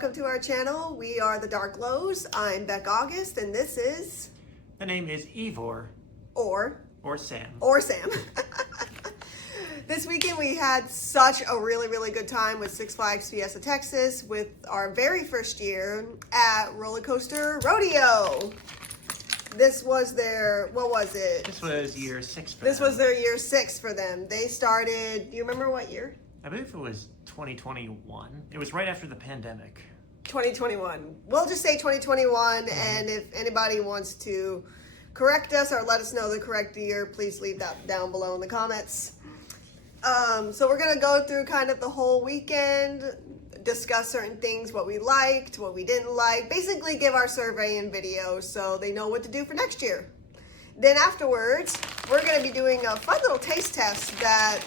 welcome to our channel. We are the Darkglos. I'm Beck August, and this is... The name is Ivor. Or Sam. This weekend we had such a really good time with Six Flags Fiesta, Texas, with our very first year at Roller Coaster Rodeo. This was their, what was it? This was year 6 for This them. was their year 6 for them. They started, do you remember what year? I believe it was 2021. It was right after the pandemic. 2021. We'll just say 2021, and if anybody wants to correct us or let us know the correct year, please leave that down below in the comments. So we're going to go through kind of the whole weekend, discuss certain things, what we liked, what we didn't like, basically give our survey and video so they know what to do for next year. Then afterwards, we're going to be doing a fun little taste test that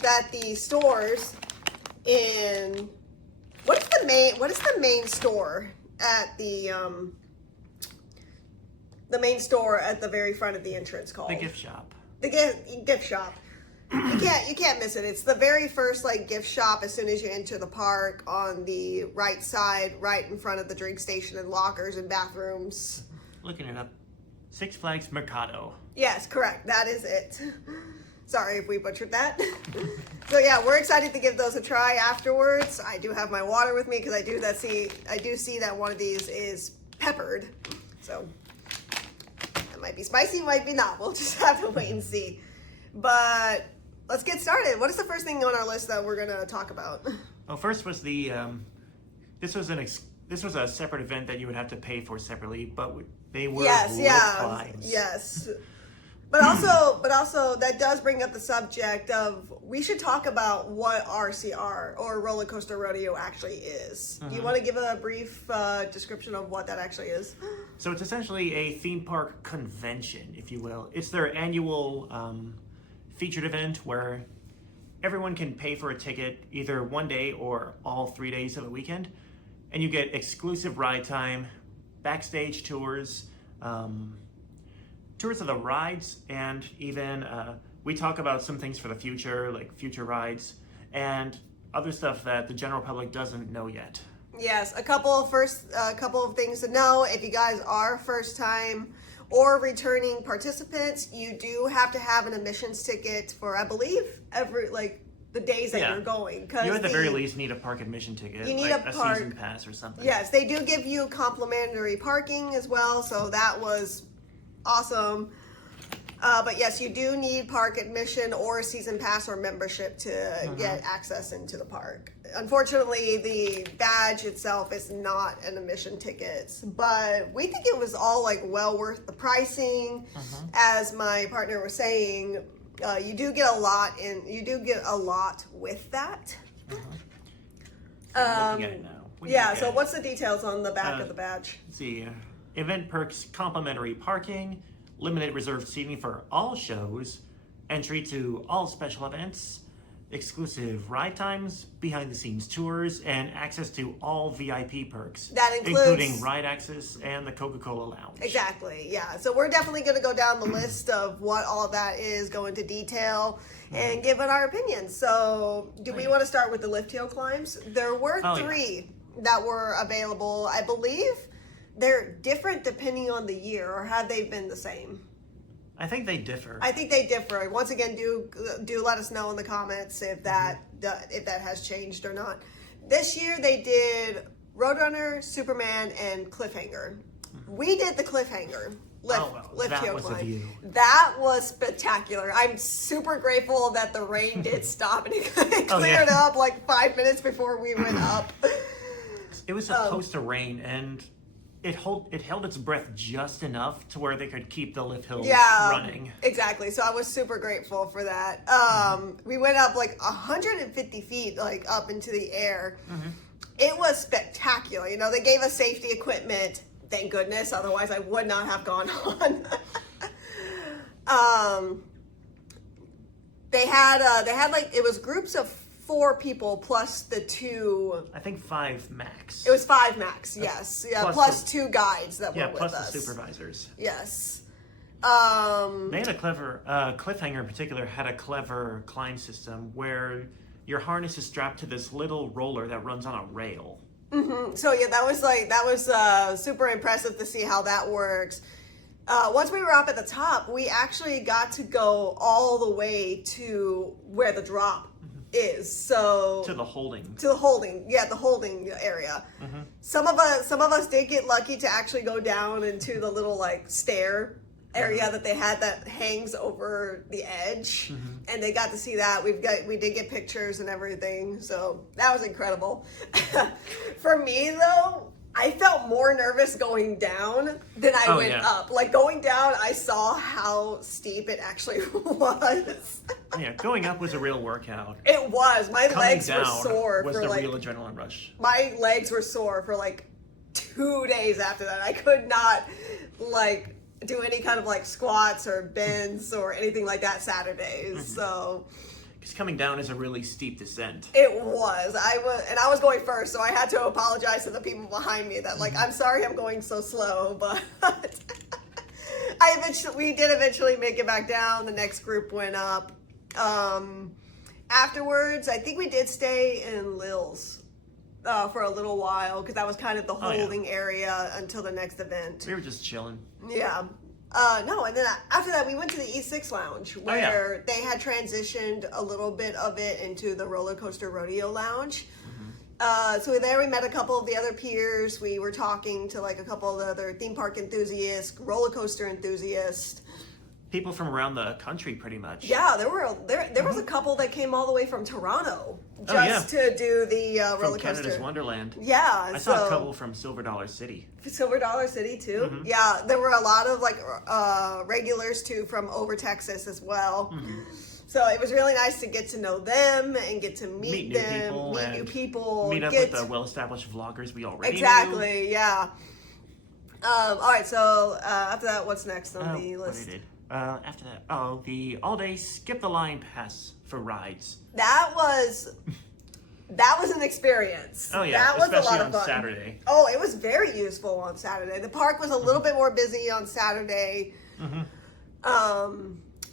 that the stores in, what is the main store at the main store at the very front of the entrance called? The gift shop. The gift shop. You can't miss it. It's the very first gift shop as soon as you enter the park, on the right side, right in front of the drink station and lockers and bathrooms. Looking it up. Six Flags Mercado. Yes, correct. That is it. Sorry if we butchered that. So yeah, we're excited to give those a try afterwards. I do have my water with me because I do see that one of these is peppered. So it might be spicy, might be not. We'll just have to wait and see. But let's get started. What is the first thing on our list that we're gonna talk about? Well, first was the this was a separate event that you would have to pay for separately, but they were climbs. Yes. But also that does bring up the subject of, we should talk about what RCR, or Roller Coaster Rodeo, actually is. Do you want to give a brief description of what that actually is? So it's essentially a theme park convention, if you will. It's their annual featured event where everyone can pay for a ticket either one day or all 3 days of the weekend, and you get exclusive ride time, backstage tours, tours of the rides, and even we talk about some things for the future, like future rides and other stuff that the general public doesn't know yet. Yes, a couple of things to know. If you guys are first time or returning participants, you do have to have an admissions ticket for, I believe, every the days that you're going. You at the very least need a park admission ticket. You need a season pass or something. Yes, they do give you complimentary parking as well, so that was awesome. But yes, you do need park admission or a season pass or membership to get access into the park. Unfortunately, the badge itself is not an admission ticket, but we think it was all well worth the pricing. As my partner was saying, you do get a lot with that. I'm looking at it now. So what's the details on the back of the badge? Let's see. Event perks: complimentary parking, limited reserved seating for all shows, entry to all special events, exclusive ride times, behind the scenes tours, and access to all VIP perks. That includes, including ride access and the Coca-Cola Lounge. Exactly, yeah. So we're definitely going to go down the list of what all of that is, go into detail, and give it our opinions. So do we want to start with the lift hill climbs? There were 3 that were available. I believe they're different depending on the year, or have they been the same? I think they differ. I think they differ. Once again, do let us know in the comments if that has changed or not. This year they did Roadrunner, Superman, and Cliffhanger. We did the Cliffhanger lift hill climb. That was spectacular. I'm super grateful that the rain did stop and it cleared up 5 minutes before we went up. It was supposed to rain, and it held its breath just enough to where they could keep the lift hills running. Exactly. So I was super grateful for that. We went up 150 feet up into the air. It was spectacular. They gave us safety equipment, thank goodness, otherwise I would not have gone on. They had it was groups of 4 people plus the 2. I think 5 max. It was 5 max, yes. Yeah, plus 2 guides that were with us. Yeah, plus the supervisors. Yes. They had a clever, Cliffhanger in particular had a clever climb system where your harness is strapped to this little roller that runs on a rail. So yeah, that was super impressive to see how that works. Once we were up at the top, we actually got to go all the way to where the drop is. So To the holding the holding area. Some of us did get lucky to actually go down into the little like stair area that they had that hangs over the edge, and they got to see that. We did get pictures and everything, so that was incredible. For me though, I felt more nervous going down than I went up. Like going down, I saw how steep it actually was. Yeah, going up was a real workout. It was. My Coming legs down were sore was for the like real adrenaline rush. my legs were sore for like 2 days after that. I could not like do any kind of like squats or bends or anything like that Saturdays. So Because coming down is a really steep descent. it was. I was going first, so I had to apologize to the people behind me that like I'm sorry I'm going so slow, but we did eventually make it back down. The next group went up. Afterwards, I think we did stay in Lil's for a little while because that was kind of the holding area until the next event. We were just chilling. Yeah. No, and then after that, we went to the E6 Lounge where they had transitioned a little bit of it into the roller coaster rodeo lounge. So there we met a couple of the other peers. We were talking to like a couple of the other theme park enthusiasts, roller coaster enthusiasts. People from around the country, pretty much. Yeah, there was a couple that came all the way from Toronto just to do the roller from Canada's coaster. Wonderland. Yeah, I saw a couple from Silver Dollar City. Silver Dollar City too. Yeah, there were a lot of like regulars too from over Texas as well. So it was really nice to get to know them and get to meet them, meet new people, meet up with the well-established vloggers we already knew. Exactly. Yeah. All right. So after that, what's next on the list? What I did. After that, the all-day skip the line pass for rides. That was an experience. Oh yeah, that was especially a lot of fun. on Saturday. Oh, it was very useful on Saturday. The park was a little bit more busy on Saturday.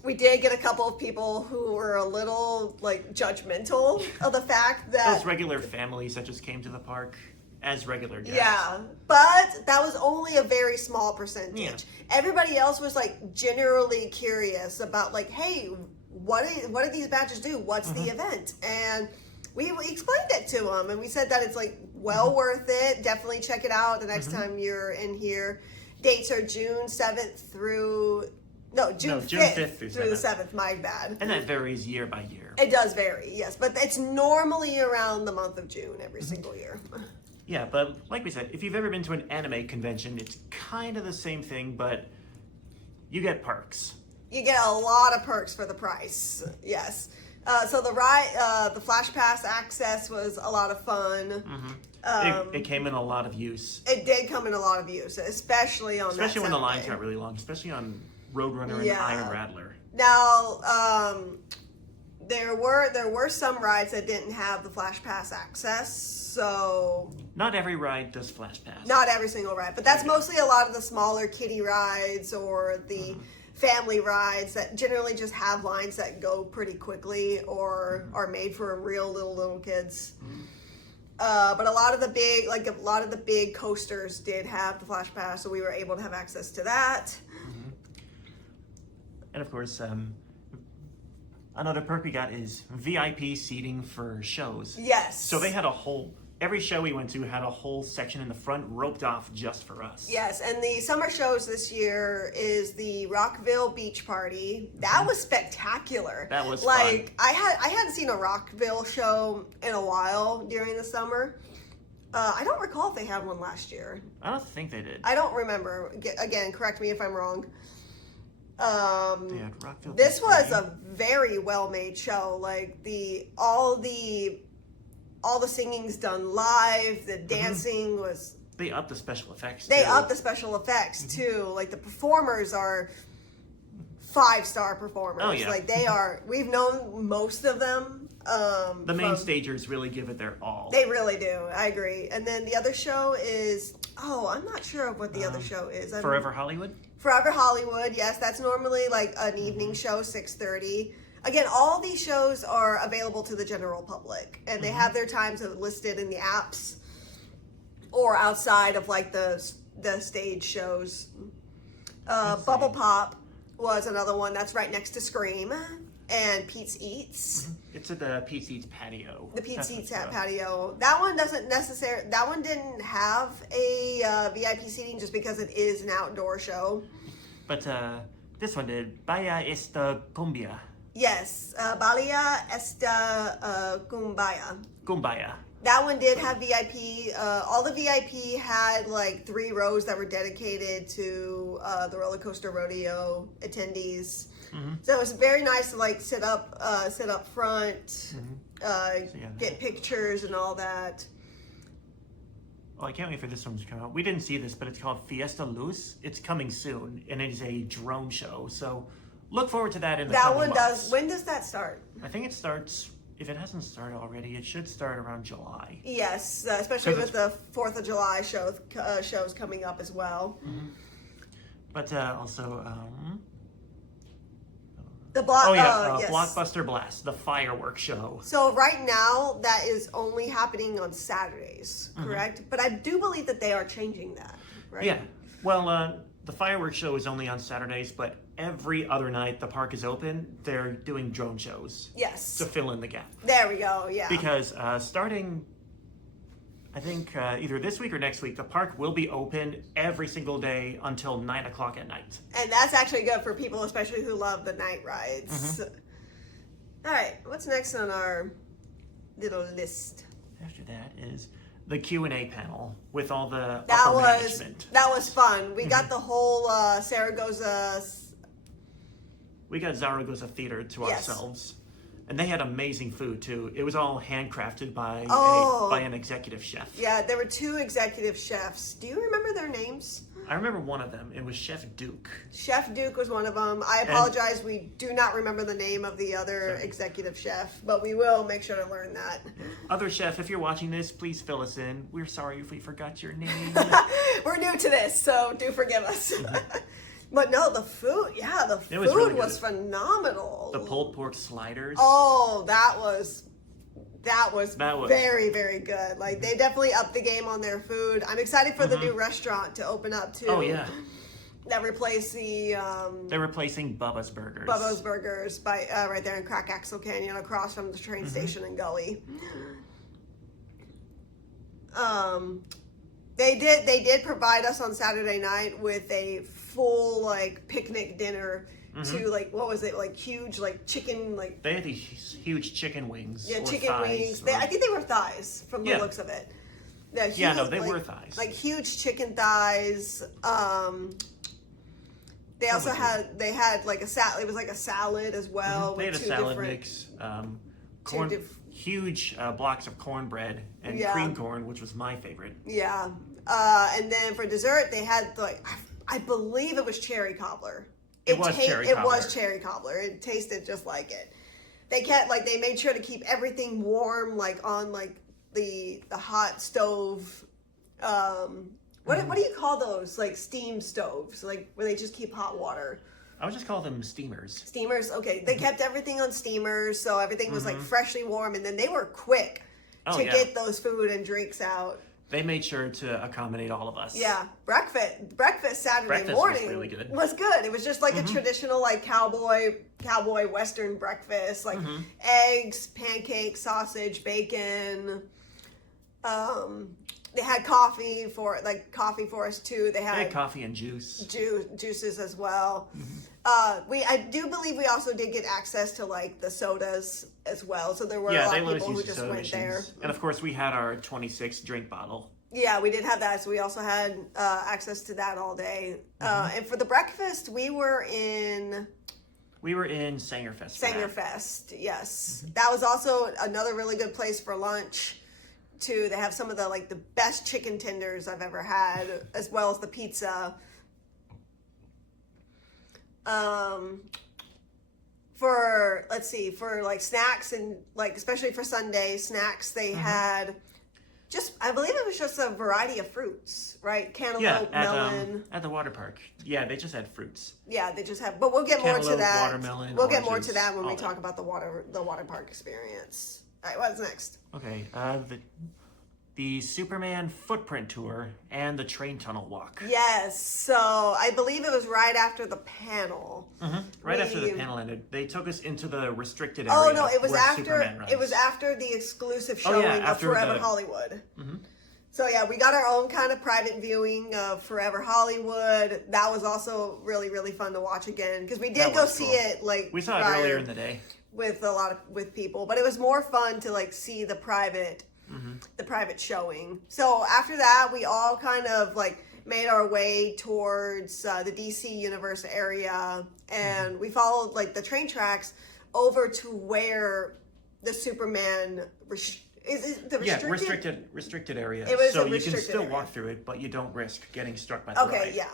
We did get a couple of people who were a little like judgmental of the fact that those regular families that just came to the park as regular guests. Yeah, but that was only a very small percentage. Yeah. Everybody else was like generally curious about like, hey, what do these badges do? What's the event? And we explained it to them, and we said that it's like well worth it. Definitely check it out the next time you're in here. Dates are June 7th through June 5th through the 7th. My bad. And that varies year by year. It does vary, yes, but it's normally around the month of June every single year. Yeah, but like we said, if you've ever been to an anime convention, it's kind of the same thing, but you get perks. You get a lot of perks for the price. Yes. So the ride, the Flash Pass access was a lot of fun. It came in a lot of use. It did come in a lot of use, especially on especially when the lines Saturday. got really long, especially on Roadrunner and Iron Rattler. Now, there were some rides that didn't have the Flash Pass access, so not every ride does Flash Pass. not every single ride, but that's mostly a lot of the smaller kiddie rides or the family rides that generally just have lines that go pretty quickly or are made for real little kids. But a lot of the big coasters did have the Flash Pass, so we were able to have access to that. And of course, another perk we got is VIP seating for shows. Yes. So they had every show we went to had a whole section in the front roped off just for us. Yes, and the summer shows this year is the Rockville Beach Party. That was spectacular. That was like fun. I hadn't seen a Rockville show in a while during the summer. I don't recall if they had one last year. I don't think they did. I don't remember. Again, correct me if I'm wrong. They had Rockville This Beach was Party. a very well made show. Like all the singing's done live. The dancing was. They upped the special effects. They too. upped the special effects too. Like the performers are 5-star performers. Oh, yeah. Like they are. We've known most of them. The main stagers really give it their all. They really do. I agree. And then the other show is. Oh, I'm not sure of what the other show is. Forever Hollywood. Forever Hollywood. Yes, that's normally like an evening show, 6:30. again, all these shows are available to the general public, and they have their times listed in the apps or outside of like the stage shows. Bubble Pop was another one that's right next to Scream, and Pete's Eats. It's at the Pete's Eats patio. The Pete's Eats patio. That one that one didn't have a VIP seating just because it is an outdoor show. But this one did. Baya esta cumbia. Yes, Balia Esta Kumbaya. Kumbaya. That one did have VIP. All the VIP had like 3 rows that were dedicated to the roller coaster rodeo attendees. So it was very nice to like sit up front, get pictures and all that. Well, I can't wait for this one to come out. We didn't see this, but it's called Fiesta Luz. It's coming soon, and it is a drone show. So look forward to that in the coming months. When does that start? I think it starts. If it hasn't started already, it should start around July. Yes, especially with the 4th of July shows coming up as well. But also, yes. Blockbuster Blast, the fireworks show. So right now, that is only happening on Saturdays, correct? But I do believe that they are changing that, right? Yeah. Well, the fireworks show is only on Saturdays, but every other night the park is open. They're doing drone shows. Yes. To fill in the gap. There we go. Yeah. Because starting, I think either this week or next week, the park will be open every single day until 9 o'clock at night. And that's actually good for people, especially who love the night rides. All right, what's next on our little list? After that is the Q&A panel with all the management. That was fun. We got the whole Zaragoza. We got Zaragoza Theater to ourselves. And they had amazing food too. It was all handcrafted by an executive chef. Yeah, there were 2 executive chefs. Do you remember their names? I remember one of them. It was Chef Duke. Chef Duke was one of them. I apologize. We do not remember the name of the other executive chef, but we will make sure to learn that. Other chef, if you're watching this, please fill us in. We're sorry if we forgot your name. We're new to this, so do forgive us. But no, the food, the food was really was phenomenal. The pulled pork sliders. Oh, that was very, very good. Like, they definitely upped the game on their food. I'm excited for the new restaurant to open up too. Oh yeah. That replaced the they're replacing Bubba's Burgers. Bubba's Burgers by right there in Crack Axle Canyon, across from the train station in Gully. They did provide us on Saturday night with a full like picnic dinner to like, what was it, like huge like chicken, like they had these huge chicken wings. Yeah, chicken wings. I think they were thighs from the looks of it. Huge, they were thighs. Like huge chicken thighs. They also had like a salad. It was like a salad as well. They with had a salad mix. Huge blocks of cornbread and cream corn, which was my favorite. Yeah. And then for dessert, they had like, I believe it was cherry cobbler. It was cherry cobbler. It tasted just like it. They made sure to keep everything warm, like on like the hot stove. What do you call those? Like steam stoves, like where they just keep hot water. I would just call them steamers. Steamers, okay. They kept everything on steamers, so everything was like freshly warm, and then they were quick to get those food and drinks out. They made sure to accommodate all of us. Yeah, breakfast Saturday morning was really good. Was good. It was just like a traditional like cowboy Western breakfast, like eggs, pancakes, sausage, bacon. They had coffee for us too. They had coffee and juices as well. I do believe we also did get access to like the sodas as well. So there were a lot of people who just went there. And of course we had our 26 drink bottle. Yeah, we did have that. So we also had access to that all day. And for the breakfast, we were in Sangerfest. Sangerfest, yes. That was also another really good place for lunch. Too, they have some of the best chicken tenders I've ever had, as well as the pizza. For like snacks and like especially for Sunday snacks, they had I believe it was just a variety of fruits, right? Cantaloupe, melon. At the water park. Yeah, they just had fruits. Yeah, they just have, but we'll get more to Cantaloupe, that. watermelon, We'll get more to oranges, that when we all talk that. about the water park experience. All right, what's next? Okay, the Superman footprint tour and the train tunnel walk. Yes, so I believe it was right after the panel. Right after the panel ended, they took us into the restricted area. Oh no, it was where after. Superman rides. It was after the exclusive showing of after Forever the- Hollywood. So yeah, we got our own kind of private viewing of Forever Hollywood. That was also really, really fun to watch again because we did That go was see cool. it like We saw it prior earlier in the day. with with people, but it was more fun to like see the private showing. So after that, we all kind of like made our way towards the DC Universe area, and we followed like the train tracks over to where the Superman is the restricted area. It was so a you can restricted still area. walk through it, but you don't risk getting struck by the Okay, ride. yeah.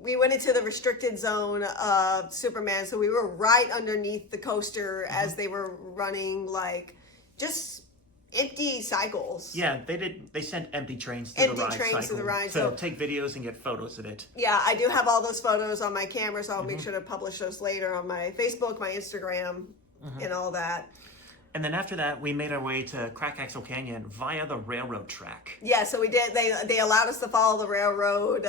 We went into the restricted zone of Superman, so we were right underneath the coaster as they were running like just empty cycles. Yeah, they did. They sent empty trains to Empty the ride trains cycle to the ride, to so- take videos and get photos of it. Yeah, I do have all those photos on my camera, so I'll make sure to publish those later on my Facebook, my Instagram, and all that. And then after that, we made our way to Crack Axle Canyon via the railroad track. Yeah, so we did. They allowed us to follow the railroad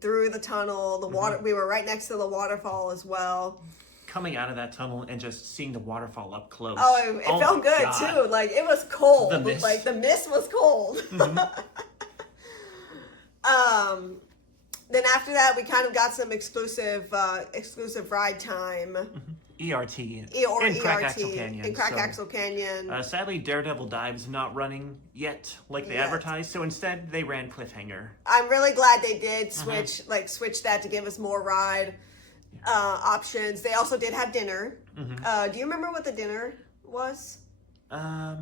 through the tunnel. The water. We were right next to the waterfall as well. Coming out of that tunnel and just seing the waterfall up close. Oh, it felt my good God. too. Like it was cold. The mist. Like the mist was cold. Then after that, we kind of got some exclusive ride time. ERT Or in Crack ERT Axle Canyon. in Crack So, Axle Canyon. Sadly, Daredevil Dive's not running yet, like they Yet. advertised. So instead, they ran Cliffhanger. I'm really glad they did switch that to give us more ride options. They also did have dinner. Do you remember what the dinner was? I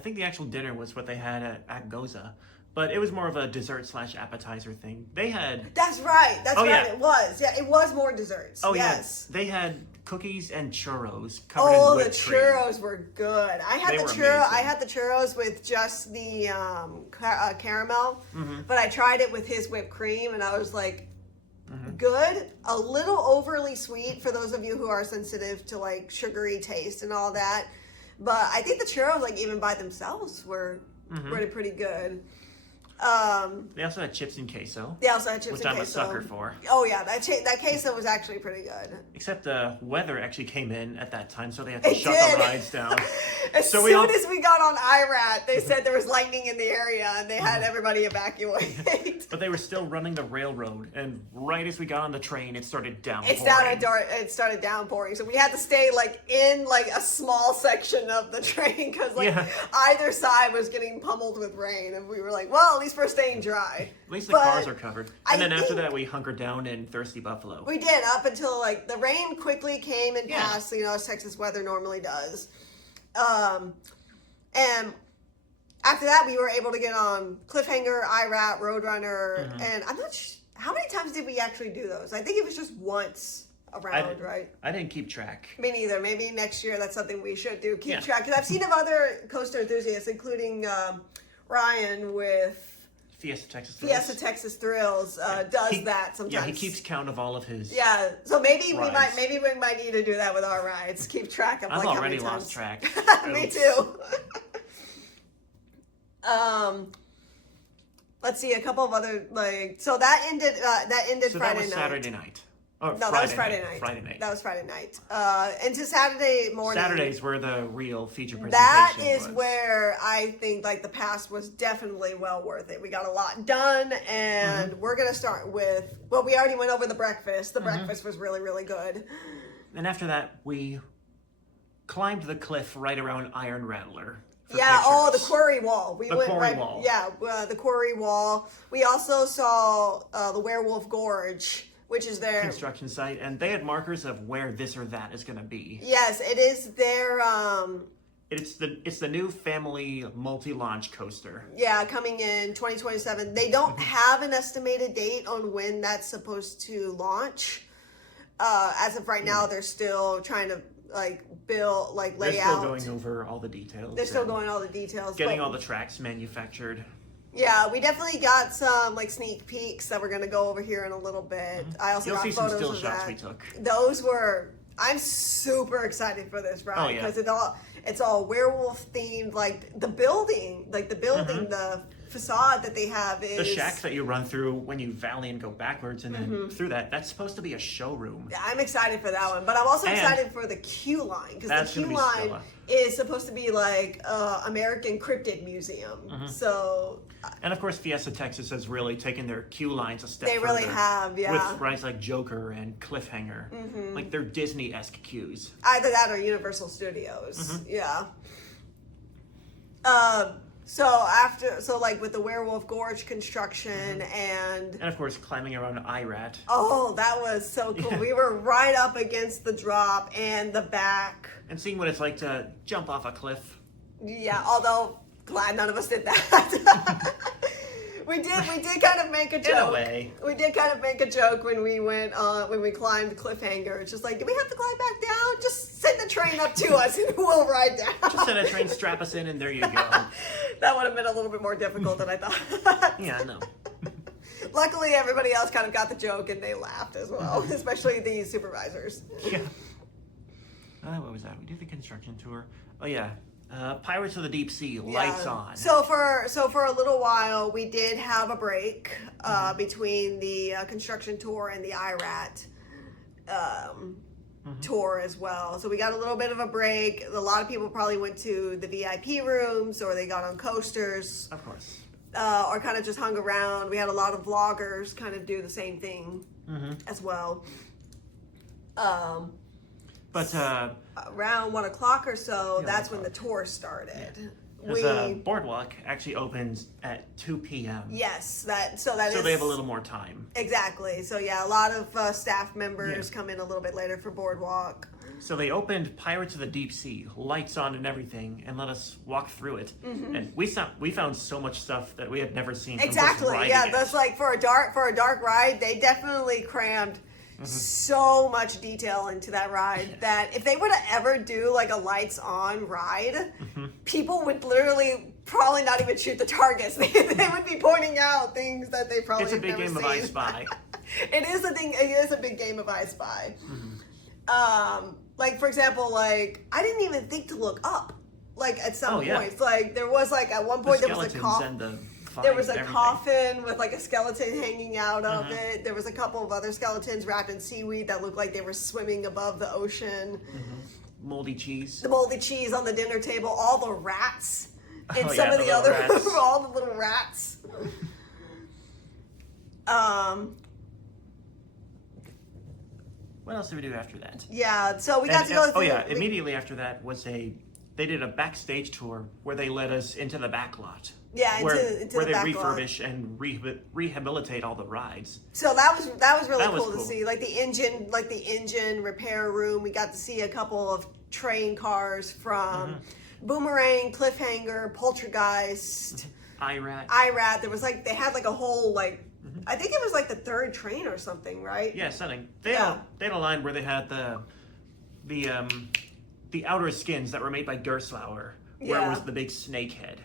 think the actual dinner was what they had at Goza, but it was more of a dessert / appetizer thing. They had. That's right. That's right. yeah. It was. Yeah, it was more desserts. Oh yes. yeah, they had cookies and churros covered in Oh, the whipped cream. churros were good. I had They the were churro. I amazing. had the churros with just the caramel, but I tried it with his whipped cream, and I was like, good. A little overly sweet for those of you who are sensitive to like sugary taste and all that. But I think the churros, like even by themselves, were really pretty good. They also had chips and queso, They also had chips which and I'm queso. a sucker for. Oh yeah, that queso was actually pretty good. Except the weather actually came in at that time, so they had to It shut did. the rides down. As So soon we all- as we got on IRAT, they said there was lightning in the area and they had everybody evacuate. But they were still running the railroad, and right as we got on the train, it started downpouring. It started downpouring, so we had to stay like in like a small section of the train because like Yeah. either side was getting pummeled with rain, and we were like, well, at least we're staying dry. At least the But cars are covered. I And then after think- that, we hunkered down in Thirsty Buffalo. We did up until like the rain quickly came and Yeah. passed, you know, as Texas weather normally does. And after that, we were able to get on Cliffhanger, IRAT, Roadrunner, and I'm not how many times did we actually do those? I think it was just once around, right? I didn't keep track. Me neither. Maybe next year that's something we should do. Keep Yeah. track. Because I've seen of other coaster enthusiasts, including Ryan with Fiesta Texas Thrills. Fiesta Texas Thrills, does He- that sometimes. Yeah, he keeps count of all of his. Yeah, so maybe we rides. might need to do that with our rides. Keep track of I've like how already many times. lost track. Me Oops. too. Let's see a couple of other like so that ended So Friday that was night. Saturday night. Oh, No, that was Friday night. Friday night. That was Friday night. Into Saturday morning. Saturdays were the real feature presentation. That is was. where I think like the past was definitely well worth it. We got a lot done, and we're gonna start with. Well, we already went over the breakfast. The breakfast was really really good. And after that, we climbed the cliff right around Iron Rattler. for Yeah. Oh, the pictures. quarry wall. We The went quarry right. wall. Yeah, the quarry wall. We also saw the Werewolf Gorge, which is their. construction site, and they had markers of where this or that is going to be. Yes, it is their. It's the new family multi-launch coaster. Yeah, coming in 2027. They don't have an estimated date on when that's supposed to launch. As of right now, they're still trying to build, like They're layout. still going over all the details. They're still going all the details. Getting but- all the tracks manufactured. Yeah, we definitely got some like sneak peeks that we're gonna go over here in a little bit. I also You'll got see some photos still of shots that. we took. Those were. I'm super excited for this ride because it's all werewolf themed. Like the building, the facade that they have is The shack that you run through when you valley and go backwards and then through that's supposed to be a showroom. Yeah, I'm excited for that one, but I'm also excited for the queue line because the queue line is supposed to be like American Cryptid Museum. So, and of course, Fiesta Texas has really taken their queue lines a step further. They really have, yeah. With rides like Joker and Cliffhanger, like they're Disney-esque queues. Either that or Universal Studios, yeah. So like with the Werewolf Gorge construction and of course climbing around IRAT. Oh, that was so cool. Yeah. We were right up against the drop and the back. And seeing what it's like to jump off a cliff. Yeah, although glad none of us did that. We did kind of make a joke. In a way. We did kind of make a joke when we went when we climbed Cliffhanger. It's just like, do we have to climb back down? Just send the train up to us and we'll ride down. Just send a train, strap us in, and there you go. That would have been a little bit more difficult than I thought. Yeah, no. Luckily, everybody else kind of got the joke and they laughed as well, especially the supervisors. Yeah. What was that? We did the construction tour. Oh yeah. Pirates of the Deep Sea, lights on. So for a little while, we did have a break between the construction tour and the IRAT tour as well. So we got a little bit of a break. A lot of people probably went to the VIP rooms or they got on coasters. Of course. Or kind of just hung around. We had a lot of vloggers kind of do the same thing as well. But around 1 o'clock or so, that's when the tour started. Because Boardwalk actually opens at 2 p.m. Yes, so they have a little more time. Exactly. So yeah, a lot of staff members come in a little bit later for Boardwalk. So they opened Pirates of the Deep Sea, lights on and everything, and let us walk through it. And we found so much stuff that we had never seen. Exactly. Yeah, that's like for a dark ride, they definitely crammed so much detail into that ride that if they were to ever do like a lights on ride, people would literally probably not even shoot the targets. They would be pointing out things that they probably It's a big never game seen. of I Spy. It is a big game of I Spy. Like for example, like I didn't even think to look up. Like at some points, like there was like at one point there was a coffin. There was a coffin with like a skeleton hanging out of it. There was a couple of other skeletons wrapped in seaweed that looked like they were swimming above the ocean. Moldy cheese. The moldy cheese on the dinner table. All the rats. And some of the other, rats. all the little rats. What else did we do after that? Yeah, so we got to go through. Immediately after that was they did a backstage tour where they led us into the back lot. Yeah, into where the they back refurbish and rehabilitate all the rides. So that was really cool to see. Like the engine repair room. We got to see a couple of train cars from Boomerang, Cliffhanger, Poltergeist, IRAT. There was like they had like a whole like I think it was like the third train or something, right? Yeah, something. They had a line where they had the outer skins that were made by Gerstlauer, where it was the big snake head.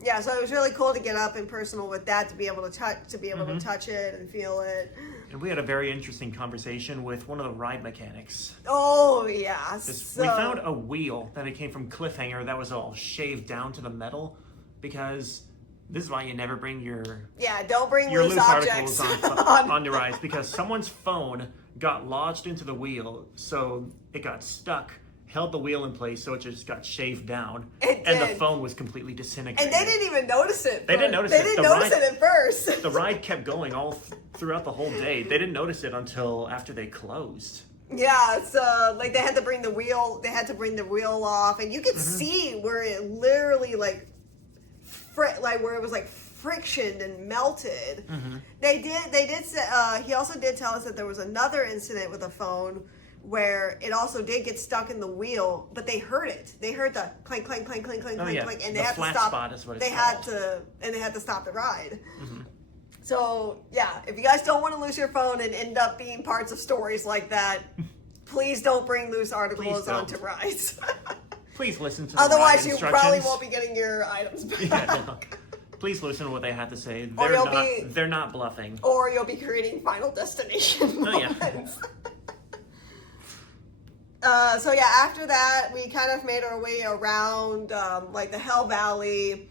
Yeah, so it was really cool to get up and personal with that, to be able to touch it and feel it. And we had a very interesting conversation with one of the ride mechanics. Oh yeah, We found a wheel that it came from Cliffhanger that was all shaved down to the metal, because this is why you never bring your don't bring your loose objects on your rides, because someone's phone got lodged into the wheel, so it got stuck. Held the wheel in place, so it just got shaved down, and the phone was completely disintegrated. And they didn't even notice it. They didn't notice it. They didn't notice it at first. The ride kept going all throughout the whole day. They didn't notice it until after they closed. Yeah, so like they had to bring the wheel. They had to bring the wheel off, and you could see where it literally where it was like frictioned and melted. They did. He also did tell us that there was another incident with a phone where it also did get stuck in the wheel, but they heard it. They heard the clank, clank, clank, clank, clank, clank, clank, and they had to stop. Spot is what it's they called. had to stop the ride. So yeah, if you guys don't want to lose your phone and end up being parts of stories like that, please don't bring loose Please articles don't. onto rides. Please listen to the Otherwise, ride you instructions. probably won't be getting your items back. Yeah, no. Please listen to what they have to say. Or They're not bluffing. Or you'll be creating Final Destination Oh, yeah. moments. So yeah, after that, we kind of made our way around like the Hell Valley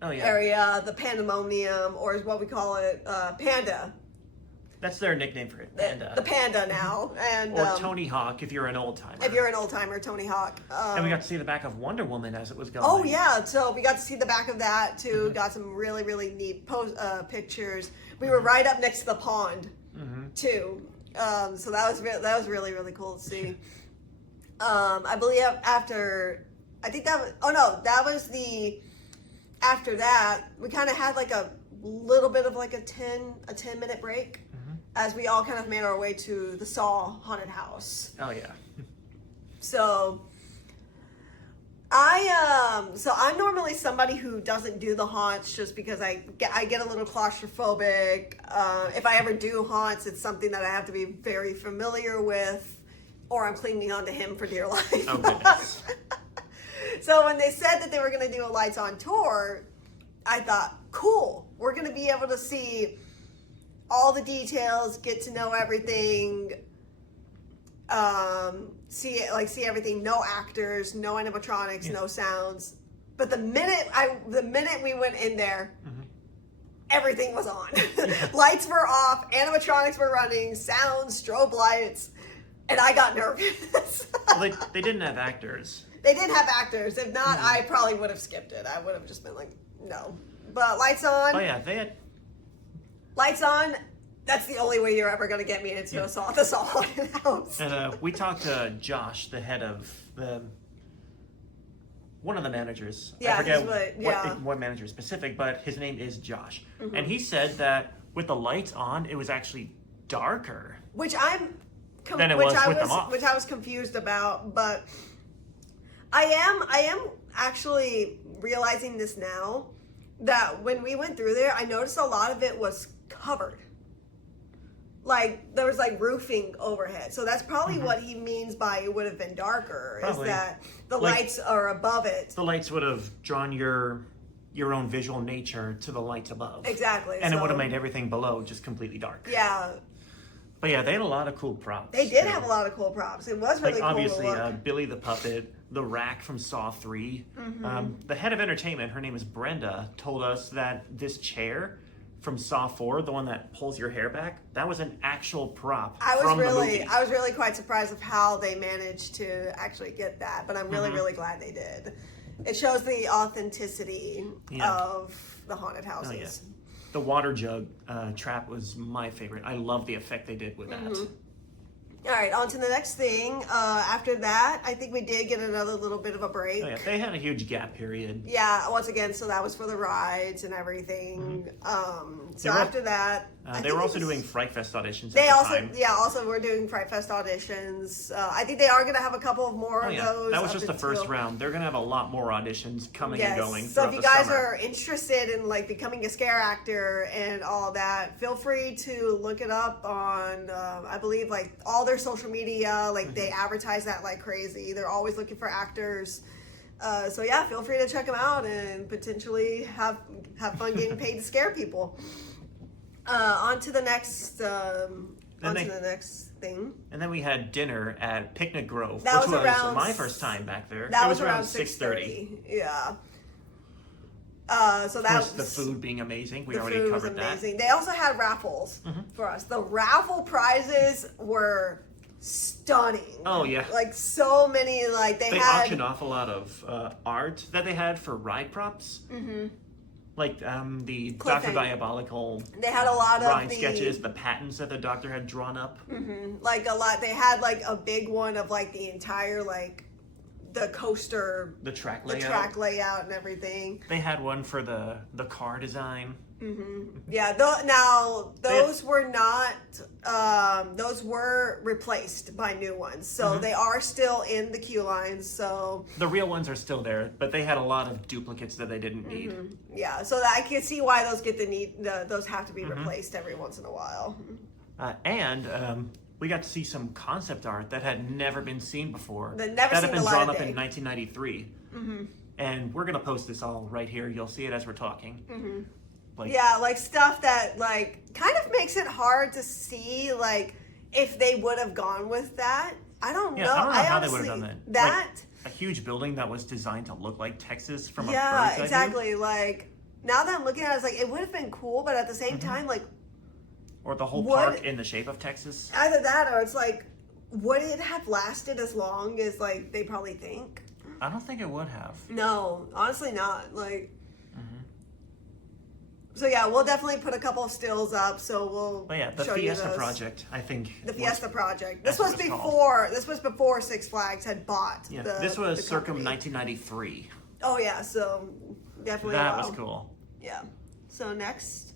area, the Pandemonium, or is what we call it, Panda. That's their nickname for it, Panda. The Panda now. And or Tony Hawk if you're an old timer. if you're an old timer, Tony Hawk. And we got to see the back of Wonder Woman as it was going. Oh yeah, so we got to see the back of that too. Got some really, really neat pictures. We were right up next to the pond too. So that was really, really cool to see. I believe after that we kind of had like a little bit of like a 10-minute break as we all kind of made our way to the Saw haunted house. Oh yeah. So I'm normally somebody who doesn't do the haunts just because I get a little claustrophobic. If I ever do haunts, it's something that I have to be very familiar with, or I'm clinging on to him for dear life. Oh goodness. So when they said that they were going to do a lights on tour, I thought, cool, we're going to be able to see all the details, get to know everything, see everything. No actors, no animatronics, no sounds. But the minute we went in there, everything was on. Lights were off, animatronics were running, sounds, strobe lights, and I got nervous. Well, they didn't have actors. They did have actors. If not, I probably would have skipped it. I would have just been like, no. But lights on. Oh yeah, they had. Lights on. That's the only way you're ever going to get me into the Saw haunted house. And we talked to Josh, the head of one of the managers. Yeah, I forget what manager specific, but his name is Josh. And he said that with the lights on, it was actually darker. Which than it was with them off. Which I was confused about, but I am actually realizing this now, that when we went through there, I noticed a lot of it was covered. Like, there was like roofing overhead. So that's probably what he means by it would have been darker, Probably. is that the lights are above it. The lights would have drawn your own visual nature to the lights above. Exactly. And it would have made everything below just completely dark. Yeah. But yeah, they had a lot of cool props. They did have a lot of cool props. It was really like, obviously, cool to look. Billy the Puppet, the rack from Saw 3. The head of entertainment, her name is Brenda, told us that this chair from Saw 4, the one that pulls your hair back, that was an actual prop from the movie. I was really quite surprised of how they managed to actually get that, but I'm really, really glad they did. It shows the authenticity of the haunted houses. Oh, yeah. The water jug trap was my favorite. I love the effect they did with that. All right, on to the next thing. After that, I think we did get another little bit of a break. Oh, yeah. They had a huge gap period. Yeah, once again, so that was for the rides and everything. So after that, they were also doing Fright Fest auditions. They at the time. also were doing Fright Fest auditions. I think they are going to have a couple of more of those. That was just the first round. They're going to have a lot more auditions coming and going. So if you guys are interested in like becoming a scare actor and all that, feel free to look it up on, I believe, like all their social media. Like they advertise that like crazy. They're always looking for actors. So yeah, feel free to check them out and potentially have fun getting paid to scare people. On to the next thing. And then we had dinner at Picnic Grove, That which was around my first time back there. That it was around 6:30. Yeah. So that was the food being amazing. We the already food was covered amazing. that. They also had raffles for us. The raffle prizes were stunning. Oh yeah. Like so many. Like they had auctioned off a lot of art that they had for ride props. Like the Dr. Diabolical. They had a lot of ride sketches, the patents that the doctor had drawn up. Like a lot. They had like a big one of like the entire like the coaster, the track layout and everything. They had one for the car design. Yeah. Now those were not. Those were replaced by new ones, so they are still in the queue lines. So the real ones are still there, but they had a lot of duplicates that they didn't need. Yeah. So I can see why those get those have to be replaced every once in a while. And we got to see some concept art that had never been seen before. That had seen been the light drawn of up day. in 1993. And we're gonna post this all right here. You'll see it as we're talking. Like, Yeah, like stuff that like kind of makes it hard to see like if they would have gone with that. I don't know. I don't know how they honestly, would have done that. That Like, a huge building that was designed to look like Texas from a yeah, bird's eye view. exactly. Like now that I'm looking at it, it's like it would have been cool, but at the same time, like Or the whole What- park in the shape of Texas. either that or it's like would it have lasted as long as like they probably think? I don't think it would have. No, honestly not. Like so yeah, we'll definitely put a couple of stills up. So we'll But yeah, the show Fiesta you those. project, I think. The was- Fiesta project. that's This was what it's called. before. This was before Six Flags had bought. Yeah, the, this was the circa company. 1993. Oh yeah, so definitely. That a was while. cool. Yeah. So next.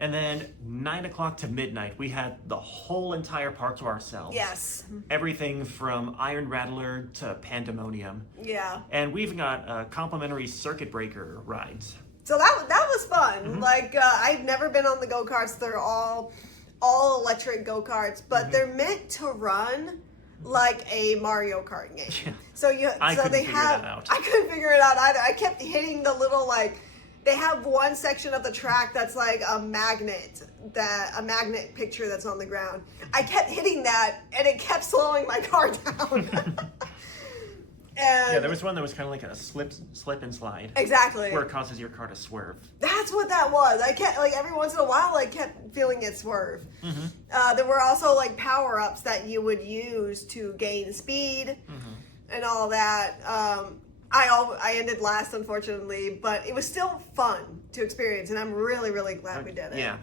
And then 9 o'clock to midnight, we had the whole entire park to ourselves. Yes. Everything from Iron Rattler to Pandemonium. Yeah. And we've got complimentary circuit breaker rides. So that was fun. Like I'd never been on the go karts. They're all electric go karts, but they're meant to run like a Mario Kart game. Yeah. So I so couldn't they figure have. that out. I couldn't figure it out either. I kept hitting the little like. They have one section of the track that's like a magnet picture that's on the ground. I kept hitting that, and it kept slowing my car down. And Yeah, there was one that was kind of like a slip and slide. exactly. Where it causes your car to swerve. That's what that was. I kept like every once in a while I kept feeling it swerve. There were also like power ups that you would use to gain speed and all that. I ended last, unfortunately, but it was still fun to experience, and I'm really really glad we did it. Yeah.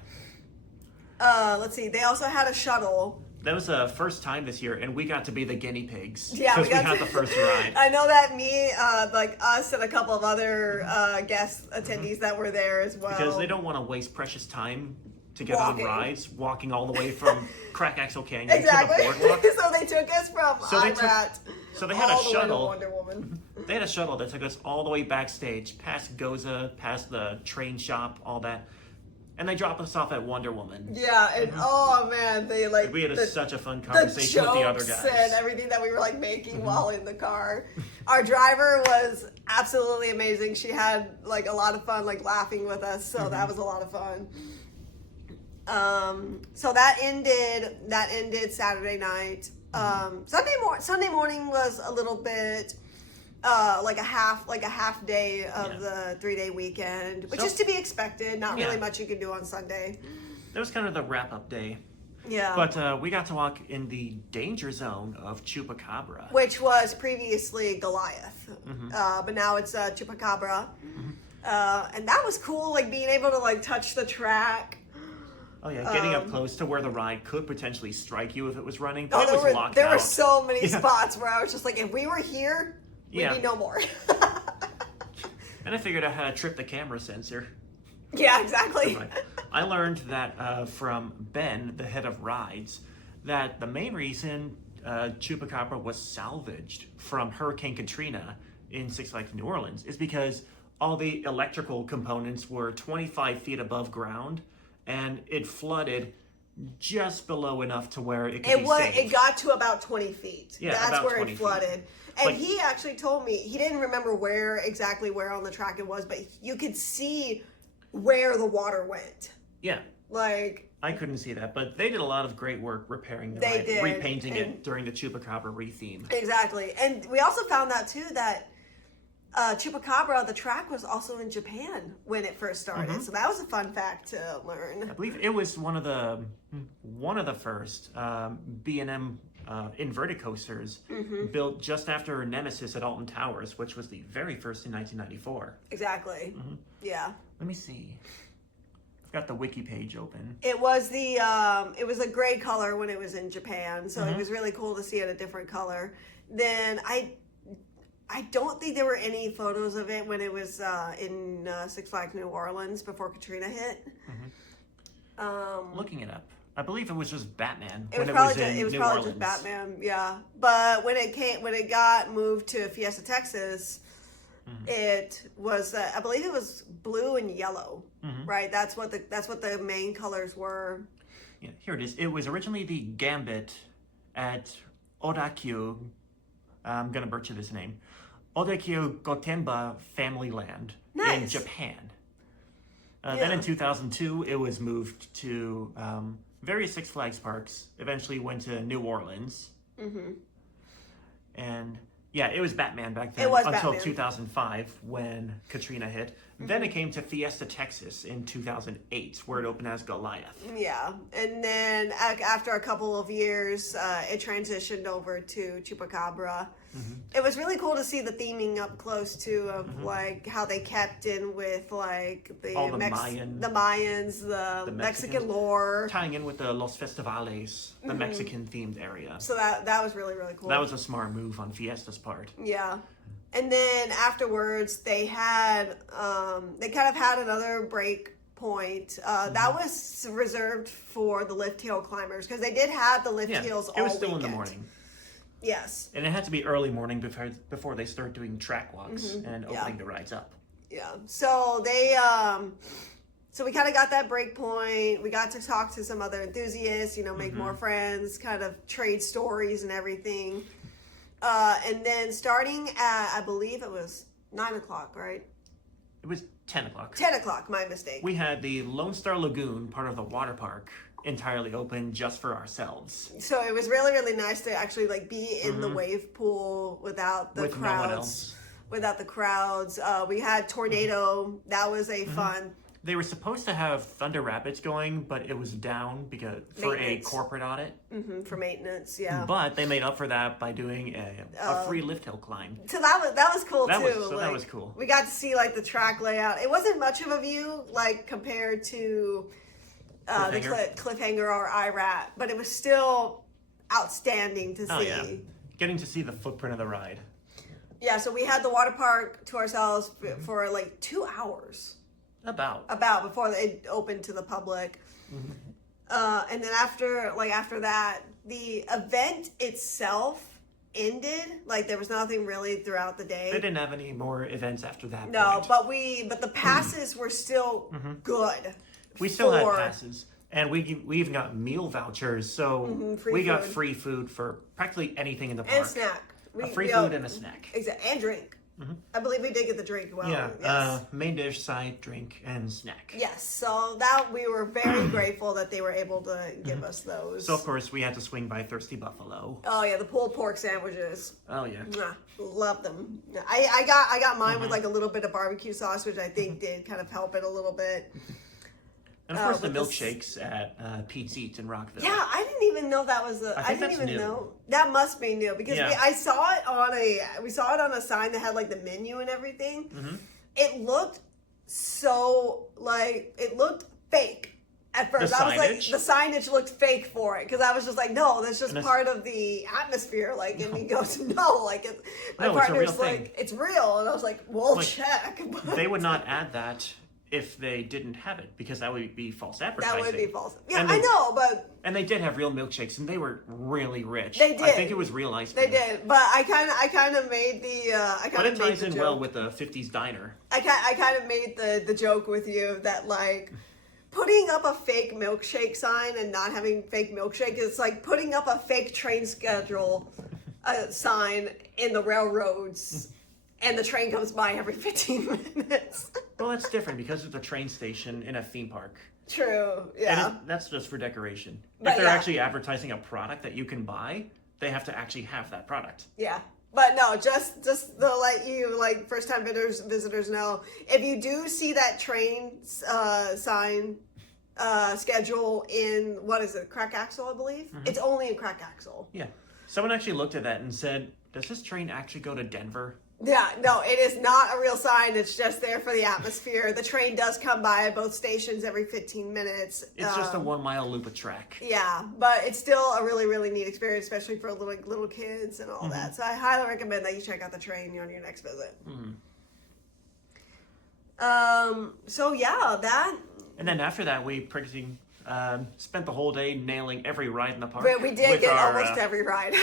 Let's see. They also had a shuttle. That was the first time this year, and we got to be the guinea pigs. Yeah, because we got had to- the first ride. I know that me, like us, and a couple of other guest attendees that were there as well. Because they don't want to waste precious time to get Walking. on rides, walking all the way from Crack Axle Canyon exactly. to the boardwalk. So they took us from So they IRAT So they had all a the way to shuttle. Wonder Woman. They had a shuttle that took us all the way backstage, past Goza, past the train shop, all that. And they dropped us off at Wonder Woman. Yeah, and oh man, they like We had such a fun the conversation with the other jokes guys. and everything that we were like making while in the car. Our driver was absolutely amazing. She had like a lot of fun, like laughing with us. So that was a lot of fun. So that ended Saturday night. Sunday morning was a little bit like a half day of the 3-day weekend, which So- is to be expected. Not really Yeah. much you can do on Sunday. That was kind of the wrap-up day. Yeah. But we got to walk in the danger zone of Chupacabra. Which was previously Goliath, but now it's Chupacabra, and that was cool. Like being able to like touch the track. Oh yeah, getting up close to where the ride could potentially strike you if it was running. But Oh, it was locked there out. were so many Yeah. spots where I was just like, if we were here, we'd Yeah. be no more. And I figured out how to trip the camera sensor. Yeah, exactly. Right. I learned that from Ben, the head of rides, that the main reason Chupacabra was salvaged from Hurricane Katrina in Six Flags New Orleans is because all the electrical components were 25 feet above ground, and it flooded just below enough to where it could be saved. It got to about 20 feet. Yeah, That's about where 20 it feet. flooded. And Like- he actually told me he didn't remember exactly where on the track it was, but you could see where the water went. Yeah, Like, I couldn't see that, but they did a lot of great work repairing the They ride, did, repainting and- it during the Chupacabra re-theme. exactly. And we also found out too that Chupacabra, the track, was also in Japan when it first started. So that was a fun fact to learn. I believe it was one of the first B&M inverted coasters built just after Nemesis at Alton Towers, which was the very first in 1994. Exactly. Yeah. Let me see. I've got the wiki page open. It was it was a gray color when it was in Japan, so it was really cool to see it a different color. Then I don't think there were any photos of it when it was in Six Flags New Orleans before Katrina hit. Looking it up, I believe it was just Batman It was when probably it was in New probably Orleans. just Batman, yeah. But when it got moved to Fiesta, Texas, it was I believe it was blue and yellow, right? That's what the main colors were. Yeah, here it is. It was originally the Gambit at Odakyu. I'm gonna butcher this name. Odakyu Gotemba Family Land in Japan. Then in 2002, it was moved to various Six Flags parks. Eventually went to New Orleans. And yeah, it was Batman back then until 2005 when Katrina hit. Then it came to Fiesta, Texas in 2008, where it opened as Goliath. Yeah, and then after a couple of years, it transitioned over to Chupacabra. It was really cool to see the theming up close too, of like how they kept in with like the Mayans, the Mexican lore, tying in with the Los Festivales, the Mexican themed area. So that was really, really cool. That was a smart move on Fiesta's part. Yeah. And then afterwards, they had they kind of had another break point that was reserved for the lift hill climbers, because they did have the lift hills all it was still weekend. In the morning. Yes. And it had to be early morning before they start doing track walks and opening the rides up. Yeah. So they so we kind of got that break point. We got to talk to some other enthusiasts, make more friends, kind of trade stories and everything. And then starting at, I believe it was 9 o'clock, right? It was 10 o'clock. 10 o'clock, my mistake. We had the Lone Star Lagoon, part of the water park, entirely open just for ourselves. So it was really, really nice to actually like be in the wave pool without the crowds. No one else. Without the crowds. We had Tornado. That was a fun. They were supposed to have Thunder Rapids going, but it was down for a corporate audit. For maintenance, yeah. But they made up for that by doing a free lift hill climb. So that was cool too. That was cool. We got to see like the track layout. It wasn't much of a view like compared to the Cliffhanger or IRAT, but it was still outstanding to see. Oh, yeah. Getting to see the footprint of the ride. Yeah, so we had the water park to ourselves for like 2 hours. About before it opened to the public. And then after that, the event itself ended. Like there was nothing really throughout the day. They didn't have any more events after that. No, point. but the passes were still good. We still had passes, and we even got meal vouchers, so we got free food for practically anything in the park. And snack. Free food and a snack. Exactly, and drink. I believe we did get the drink. Well, yeah. Yes. Main dish, side, drink, and snack. Yes. So that we were very grateful that they were able to give us those. So of course we had to swing by Thirsty Buffalo. Oh yeah, the pulled pork sandwiches. Oh yeah. Love them. I got mine with like a little bit of barbecue sauce, which I think did kind of help it a little bit. And of course the milkshakes at Pete's Eats in Rockville. Yeah, I didn't even know that was I didn't even know. That must be new because I saw it on a sign that had like the menu and everything. It looked it looked fake at first. I was like, the signage looked fake for it because I was just like, no, that's just part of the atmosphere. Like, and he goes, no, like my partner's like, it's real, and I was like, we'll check. They would not add that if they didn't have it, because that would be false advertising. That would be false. Yeah, I know, but... And they did have real milkshakes, and they were really rich. They did. I think it was real ice cream. They did, but I kind of made the... But it ties in well with the 50s diner. I kind of made the joke with you that, like, putting up a fake milkshake sign and not having fake milkshake is like putting up a fake train schedule sign in the railroads. And the train comes by every 15 minutes. Well, that's different because it's a train station in a theme park. True, yeah. And that's just for decoration. But if they're actually advertising a product that you can buy, they have to actually have that product. Yeah. But no, just to let you, like, first-time visitors know, if you do see that train sign schedule in, what is it, Crack Axle, I believe? It's only in Crack Axle. Yeah. Someone actually looked at that and said, does this train actually go to Denver? Yeah, no, it is not a real sign. It's just there for the atmosphere. The train does come by both stations every 15 minutes. It's just a 1 mile loop of track. Yeah, but it's still a really, really neat experience, especially for little kids and all that. So I highly recommend that you check out the train on your next visit. So yeah, that. And then after that, we pretty Spent the whole day nailing every ride in the park. But we did with get our, almost every ride.